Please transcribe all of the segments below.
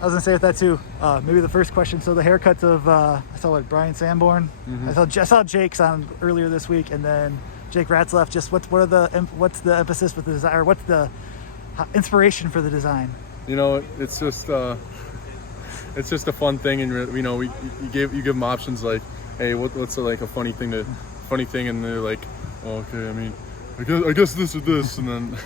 I was gonna say with that too. Maybe the first question. So the haircuts of I saw Brian Sanborn. Mm-hmm. I saw Jake's on earlier this week, and then Jake Ratzlaff. Just what's the emphasis with the design, or what's the inspiration for the design? It's just a fun thing, and you give them options like, hey, what's like a funny thing, and they're like, oh, okay, I mean, I guess this or this, and then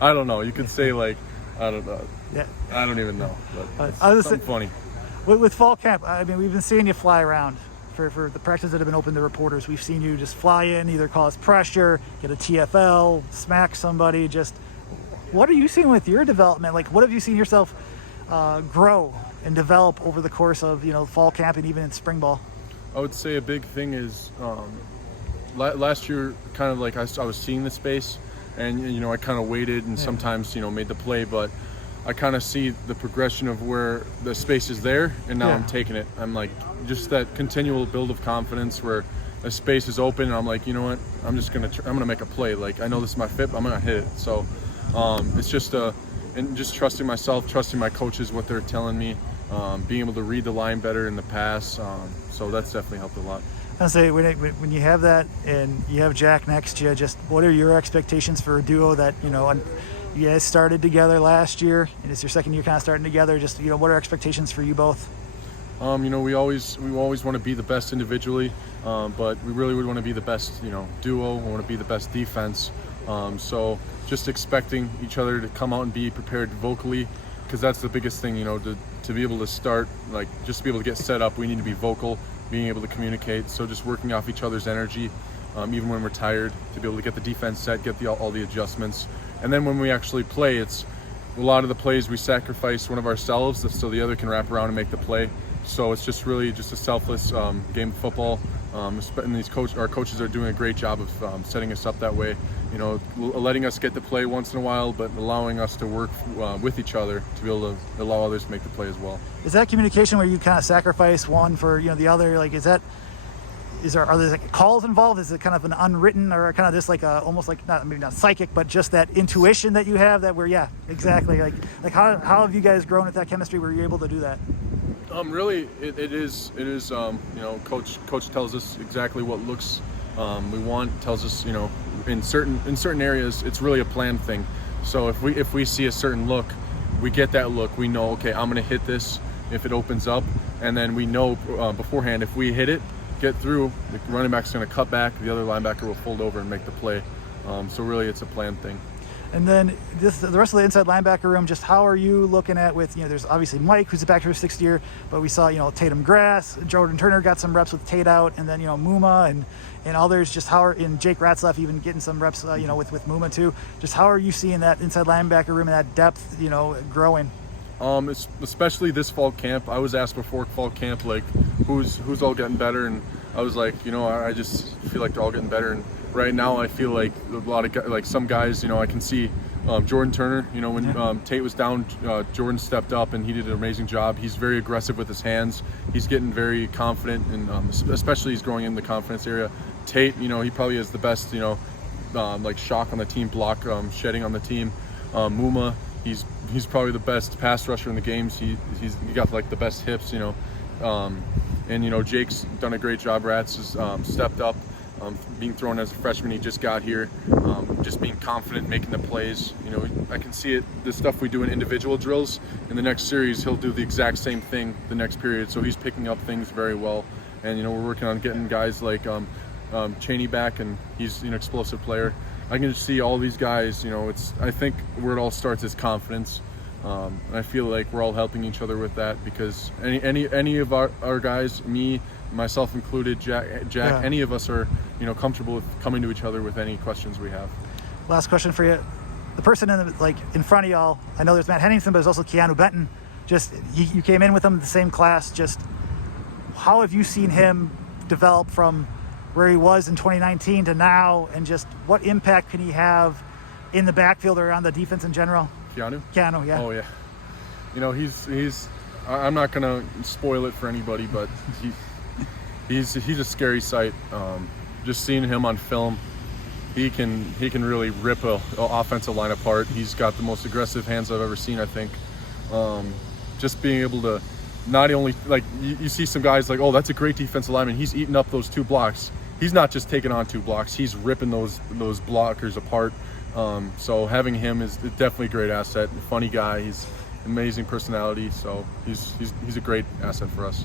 I don't know. You could say like, I don't know. Yeah. I don't even know. But something funny. With fall camp, I mean, we've been seeing you fly around for the practices that have been open to reporters. We've seen you just fly in, either cause pressure, get a TFL, smack somebody. Just what are you seeing with your development? Like, what have you seen yourself grow and develop over the course of fall camp and even in spring ball? I would say a big thing is last year, kind of like I was seeing the space, and I kind of waited and sometimes made the play, but I kind of see the progression of where the space is there, and now I'm taking it. I'm like, just that continual build of confidence where a space is open, and I'm like, you know what? I'm gonna make a play. Like, I know this is my fit, I'm gonna hit it. So it's just and just trusting myself, trusting my coaches, what they're telling me, being able to read the line better in the pass. So that's definitely helped a lot. I'll say when you have that and you have Jack next to you, just what are your expectations for a duo that you guys started together last year, and it's your second year kind of starting together? Just what are expectations for you both? We always want to be the best individually, but we really would want to be the best duo. We want to be the best defense. So just expecting each other to come out and be prepared vocally, because that's the biggest thing. To be able to start, like, just to be able to get set up, we need to be vocal, being able to communicate. So just working off each other's energy, even when we're tired, to be able to get the defense set, get all the adjustments. And then when we actually play, it's a lot of the plays we sacrifice one of ourselves so the other can wrap around and make the play. So it's just really just a selfless game of football. And our coaches are doing a great job of setting us up that way. Letting us get the play once in a while, but allowing us to work with each other to be able to allow others to make the play as well. Is that communication where you kind of sacrifice one for the other? Like, are there like calls involved? Is it kind of an unwritten, or kind of just like almost like maybe not psychic, but just that intuition that you have that exactly. Like how have you guys grown at that chemistry where you're able to do that? Really, it is. Coach tells us exactly what looks we want. Tells us in certain areas it's really a planned thing. So if we see a certain look, we get that look. We know, okay, I'm gonna hit this if it opens up, and then we know beforehand if we hit it, get through, the running back's going to cut back, the other linebacker will fold over and make the play. So really it's a planned thing. And then the rest of the inside linebacker room, just how are you looking at with, there's obviously Mike, who's back to his sixth year, but we saw, Tatum Grass, Jordan Turner got some reps with Tate out, and then, Muma and others, just how in Jake Ratzlaff even getting some reps, with Muma too. Just how are you seeing that inside linebacker room and that depth, growing? Especially this fall camp. I was asked before fall camp, like, who's all getting better, and I was like, I just feel like they're all getting better. And right now I feel like a lot of guys, like some guys, I can see Jordan Turner, when Tate was down, Jordan stepped up and he did an amazing job. He's very aggressive with his hands. He's getting very confident, and especially he's growing in the confidence area. Tate, he probably has the best, like shock on the team, block shedding on the team. Muma, he's probably the best pass rusher in the games. He got like the best hips, and Jake's done a great job. Rats has stepped up, being thrown as a freshman. He just got here, just being confident, making the plays. I can see it. The stuff we do in individual drills in the next series, he'll do the exact same thing the next period. So he's picking up things very well, and we're working on getting guys like Cheney back, and he's an explosive player. I can just see all these guys. I think where it all starts is confidence. And I feel like we're all helping each other with that, because any of our guys, me, myself included, Jack, any of us are comfortable with coming to each other with any questions we have. Last question for you: the person in front of y'all, I know there's Matt Henningsen, but there's also Keeanu Benton. Just you came in with him in the same class. Just how have you seen him develop from where he was in 2019 to now, and just what impact can he have in the backfield or on the defense in general? Keeanu, yeah. Oh yeah. He's. I'm not gonna spoil it for anybody, but he's a scary sight. Just seeing him on film, he can really rip a offensive line apart. He's got the most aggressive hands I've ever seen, I think. Just being able to not only, like, you see some guys like, oh, that's a great defensive lineman, he's eating up those 2 blocks. He's not just taking on 2 blocks, he's ripping those blockers apart. So having him is definitely a great asset. Funny guy, he's amazing personality, so he's a great asset for us.